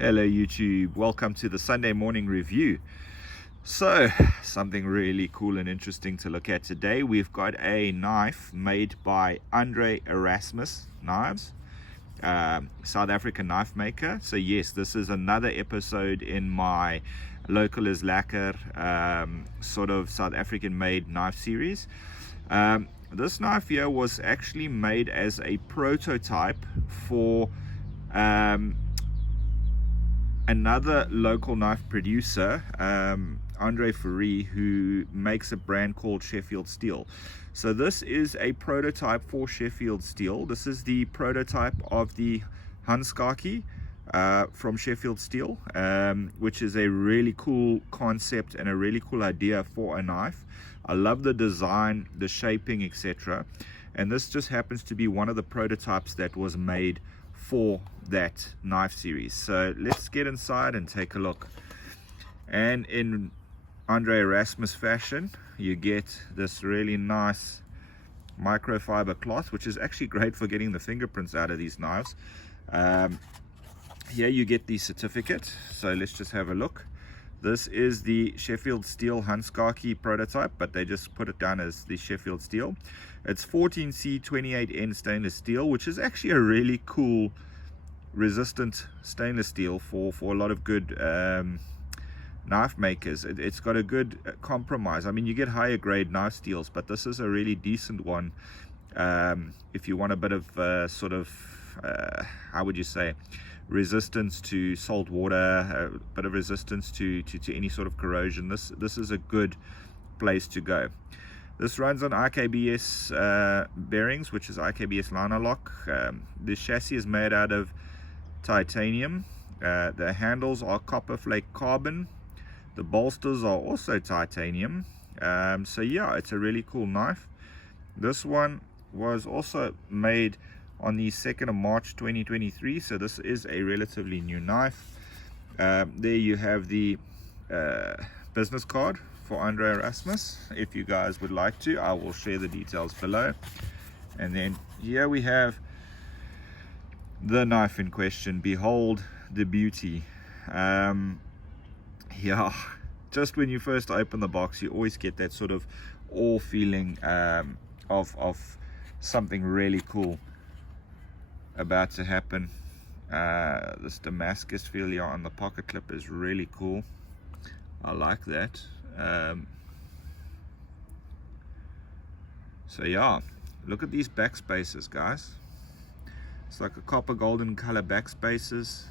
Hello YouTube, welcome to the Sunday morning review. So, something really cool and interesting to look at today. We've got a knife made by Andre Erasmus Knives, South African knife maker. So yes, this is another episode in my Local is Lekker sort of South African made knife series. This knife here was actually made as a prototype for another local knife producer, Andre Fourie, who makes a brand called Sheffield Steel. So this is a prototype for Sheffield Steel. This is the prototype of the Hanskhaki from Sheffield Steel, which is a really cool concept and a really cool idea for a knife. I love the design, the shaping, etc. And this just happens to be one of the prototypes that was made for that knife series. So let's get inside and take a look. And in Andre Erasmus fashion, you get this really nice microfiber cloth, which is actually great for getting the fingerprints out of these knives. Here you get the certificate, so let's just have a look. This is the Sheffield Steel Hanskhaki prototype, but they just put it down as the Sheffield Steel. It's 14C 28N stainless steel, which is actually a really cool resistant stainless steel for a lot of good knife makers. It's got a good compromise. I mean, you get higher grade knife steels, but this is a really decent one if you want a bit of how would you say, resistance to salt water, a bit of resistance to any sort of corrosion. This is a good place to go. This runs on IKBS bearings, which is IKBS liner lock. The chassis is made out of titanium. The handles are copper flake carbon. The bolsters are also titanium. So yeah, it's a really cool knife. This one was also made on the 2nd of March 2023, so this is a relatively new knife. There you have the business card for Andre Erasmus. If you guys would like to, I will share the details below. And then here we have the knife in question. Behold the beauty. Yeah, just when you first open the box, you always get that sort of awe feeling of something really cool about to happen. This Damascus feel here on the pocket clip is really cool. I like that. So yeah, look at these back spaces, guys. It's like a copper golden color back spaces.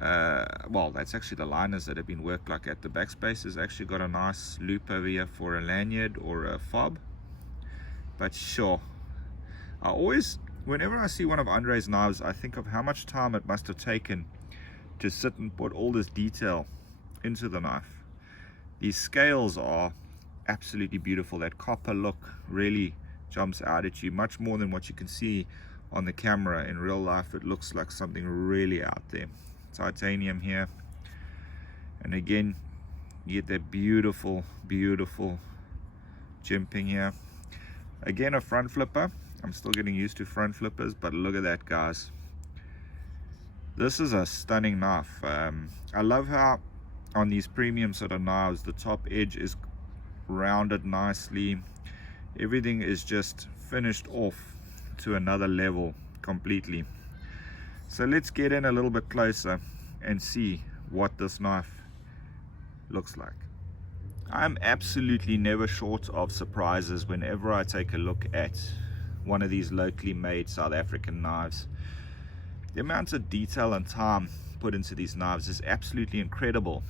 Well, that's actually the liners that have been worked like at the back spaces. Actually got a nice loop over here for a lanyard or a fob. But sure, I always, whenever I see one of Andre's knives, I think of how much time it must have taken to sit and put all this detail into the knife. These scales are absolutely beautiful. That copper look really jumps out at you, much more than what you can see on the camera. In real life, it looks like something really out there. Titanium here. And again, you get that beautiful, beautiful jimping here. Again, a front flipper. I'm still getting used to front flippers, but look at that, guys. This is a stunning knife. I love how on these premium sort of knives, the top edge is rounded nicely. Everything is just finished off to another level completely. So let's get in a little bit closer and see what this knife looks like. I'm absolutely never short of surprises whenever I take a look at one of these locally made South African knives. The amount of detail and time put into these knives is absolutely incredible,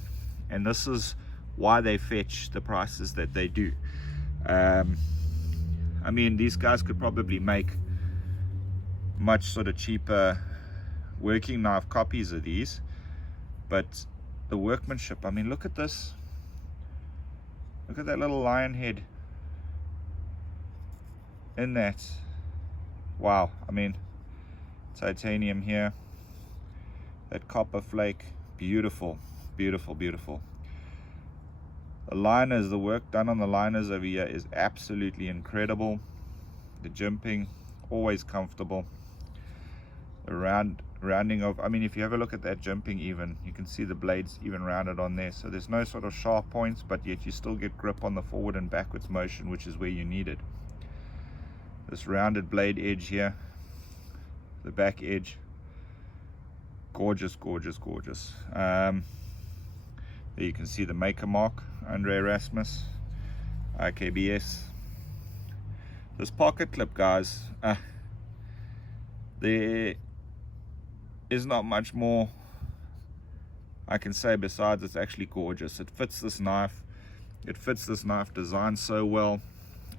and this is why they fetch the prices that they do. I mean, these guys could probably make much sort of cheaper working knife copies of these, but the workmanship, I mean, look at this. Look at that little lion head in that. Wow, I mean, titanium here, that copper flake, beautiful, beautiful, beautiful. The liners, the work done on the liners over here is absolutely incredible. The jimping, always comfortable. The rounding of, I mean, if you have a look at that jimping even, you can see the blades even rounded on there. So there's no sort of sharp points, but yet you still get grip on the forward and backwards motion, which is where you need it. This rounded blade edge here, the back edge, gorgeous, gorgeous, gorgeous. There you can see the maker mark, Andre Erasmus, IKBS. This pocket clip, guys, there is not much more I can say besides it's actually gorgeous. It fits this knife. It fits this knife design so well.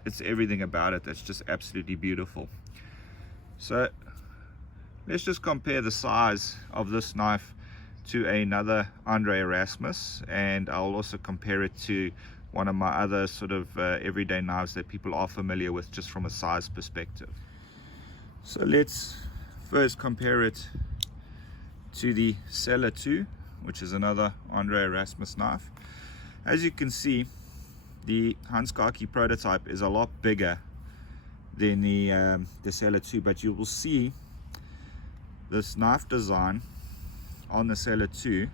It's everything about it that's just absolutely beautiful. So let's just compare the size of this knife to another Andre Erasmus, and I'll also compare it to one of my other sort of everyday knives that people are familiar with just from a size perspective. So let's first compare it to the Cellar 2, which is another Andre Erasmus knife. As you can see, the Hanskhaki prototype is a lot bigger than the Cellar 2, but you will see this knife design on the Cellar 2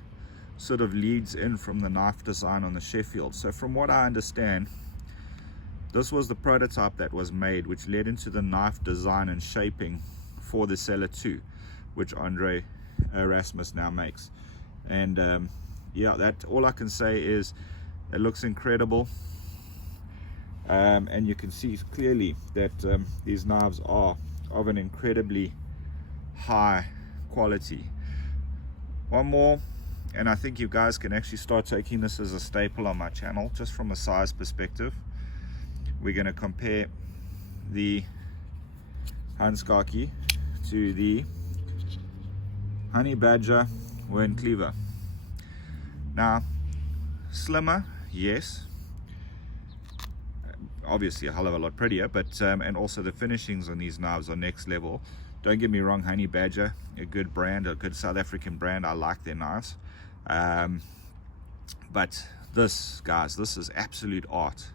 sort of leads in from the knife design on the Sheffield. So from what I understand, this was the prototype that was made, which led into the knife design and shaping for the Cellar 2, which Andre Erasmus now makes. And yeah, that all I can say is it looks incredible. And you can see clearly that these knives are of an incredibly high quality. One more, and I think you guys can actually start taking this as a staple on my channel, just from a size perspective. We're going to compare the Hanskhaki to the Honey Badger Wern Cleaver. Now, slimmer, yes, obviously a hell of a lot prettier, but and also the finishings on these knives are next level. Don't get me wrong, Honey Badger, a good brand, a good South African brand. I like their knives, but this, guys, this is absolute art.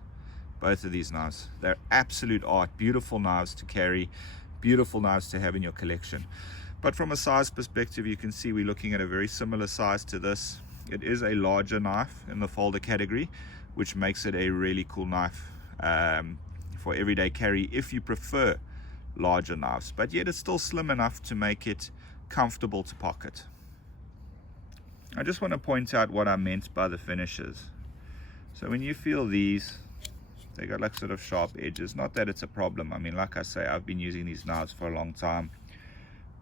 Both of these knives, they're absolute art. Beautiful knives to carry, beautiful knives to have in your collection. But from a size perspective, you can see we're looking at a very similar size to this. It is a larger knife in the folder category, which makes it a really cool knife for everyday carry if you prefer larger knives, but yet it's still slim enough to make it comfortable to pocket. I just want to point out what I meant by the finishes. So when you feel these, they got like sort of sharp edges. Not that it's a problem. I mean, like I say, I've been using these knives for a long time.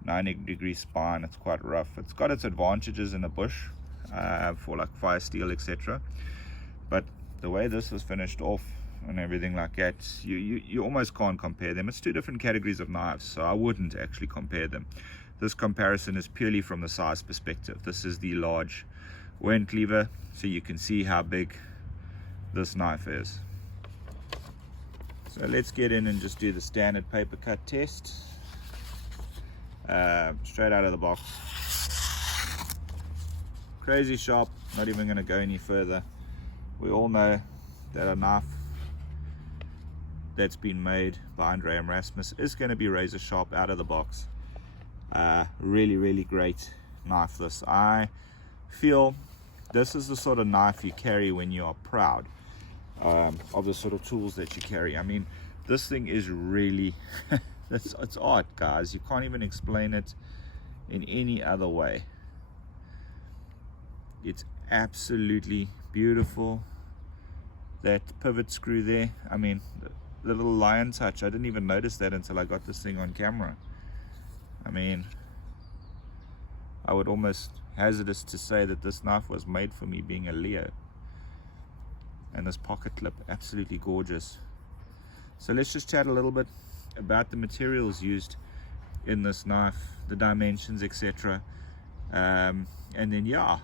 90-degree spine, it's quite rough. It's got its advantages in the bush for like fire steel, etc. But the way this was finished off and everything like that, you almost can't compare them. It's two different categories of knives, so I wouldn't actually compare them. This comparison is purely from the size perspective. This is the large Wern Cleaver, so you can see how big this knife is. So let's get in and just do the standard paper cut test. Straight out of the box. Crazy sharp, not even going to go any further. We all know that a knife that's been made by Andre Erasmus is going to be razor sharp out of the box. Really, really great knife this. I feel this is the sort of knife you carry when you are proud of the sort of tools that you carry. I mean, this thing is really it's art, guys. You can't even explain it in any other way. It's absolutely beautiful. That pivot screw there, I mean, the little lion touch, I didn't even notice that until I got this thing on camera. I mean, I would almost hazardous to say that this knife was made for me, being a Leo. And this pocket clip, absolutely gorgeous. So let's just chat a little bit about the materials used in this knife, the dimensions, etc. And then, yeah,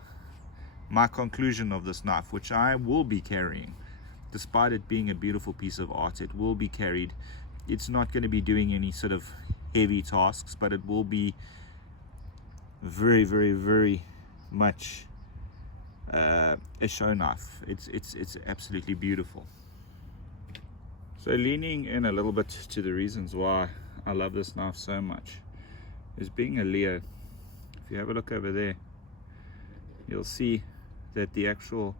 my conclusion of this knife, which I will be carrying. Despite it being a beautiful piece of art, it will be carried. It's not going to be doing any sort of heavy tasks, but it will be very, very, very much a show knife. It's absolutely beautiful. So leaning in a little bit to the reasons why I love this knife so much is, being a Leo, if you have a look over there, you'll see that the actual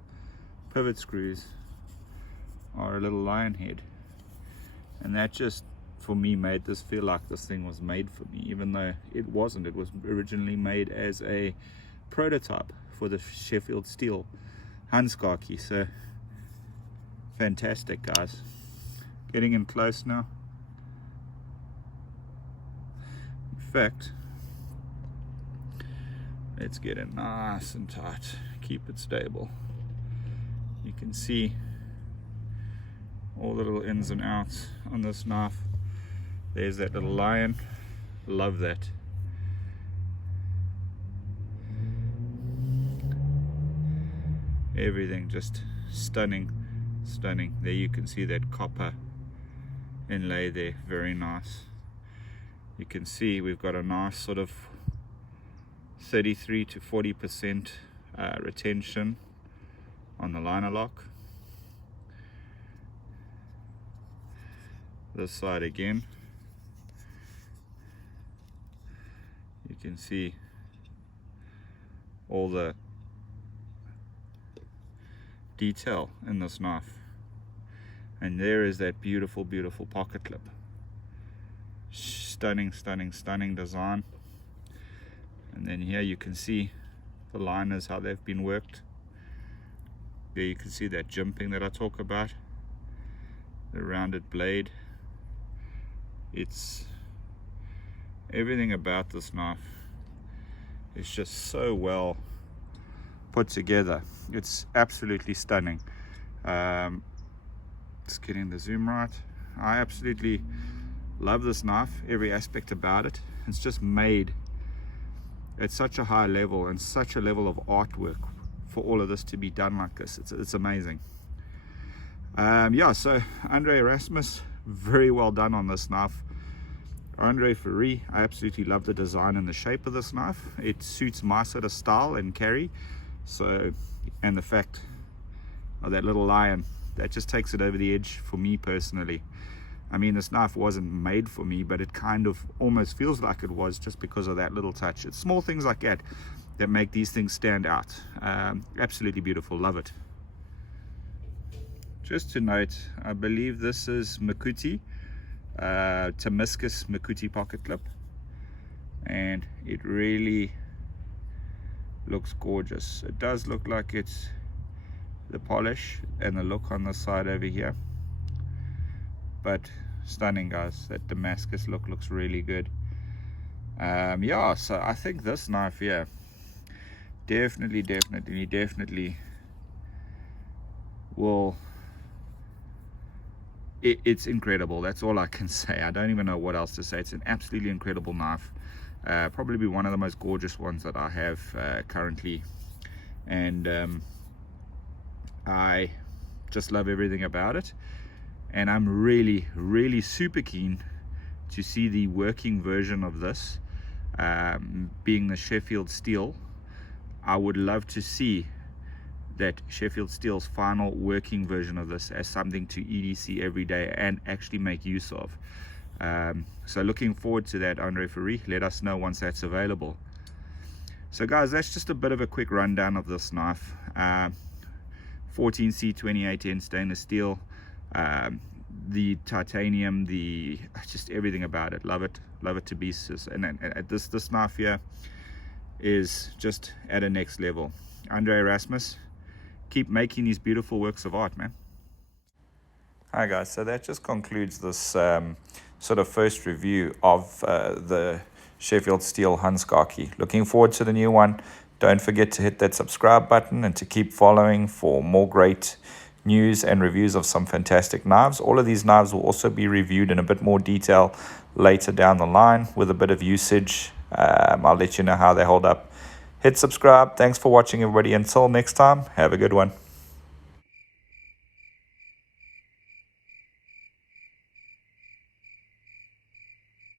pivot screws are a little lion head, and that just for me made this feel like this thing was made for me, even though it wasn't. It was originally made as a prototype for the Sheffield Steel Hanskhaki. So fantastic, guys. Getting in close now. In fact, let's get it nice and tight, keep it stable. You can see all the little ins and outs on this knife. There's that little lion, love that. Everything just stunning, stunning. There you can see that copper inlay there, very nice. You can see we've got a nice sort of 33 to 40% retention on the liner lock. This side again, you can see all the detail in this knife, and there is that beautiful, beautiful pocket clip. Stunning, stunning, stunning design. And then here you can see the liners, how they've been worked. There you can see that jimping that I talk about, the rounded blade. It's everything about this knife is just so well put together. It's absolutely stunning. Just getting the zoom right. I absolutely love this knife, every aspect about it. It's just made at such a high level and such a level of artwork for all of this to be done like this. It's amazing. Yeah, so Andre Erasmus, very well done on this knife. Andre Fourie, I absolutely love the design and the shape of this knife. It suits my sort of style and carry. So, and the fact of that little lion, that just takes it over the edge for me personally. I mean, this knife wasn't made for me, but it kind of almost feels like it was, just because of that little touch. It's small things like that that make these things stand out. Absolutely beautiful, love it. Just to note, I believe this is Makuti, Temiscus Makuti pocket clip, and it really looks gorgeous. It does look like it's the polish and the look on the side over here, but stunning, guys. That Damascus look looks really good. Yeah, so I think this knife here definitely will, it's incredible. That's all I can say. I don't even know what else to say. It's an absolutely incredible knife. Probably one of the most gorgeous ones that I have currently, and I just love everything about it. And I'm really super keen to see the working version of this, being the Sheffield Steel. I would love to see that Sheffield Steel's final working version of this as something to EDC every day and actually make use of. So looking forward to that, Andre Fourie. Let us know once that's available. So guys, that's just a bit of a quick rundown of this knife. 14C28N stainless steel, the titanium, just everything about it. Love it to pieces. And this knife here is just at a next level. Andre Erasmus, keep making these beautiful works of art, man. Hi guys, so that just concludes this sort of first review of the Sheffield Steel Hanskhaki. Looking forward to the new one. Don't forget to hit that subscribe button and to keep following for more great news and reviews of some fantastic knives. All of these knives will also be reviewed in a bit more detail later down the line with a bit of usage. I'll let you know how they hold up. Hit subscribe. Thanks for watching, everybody. Until next time, have a good one.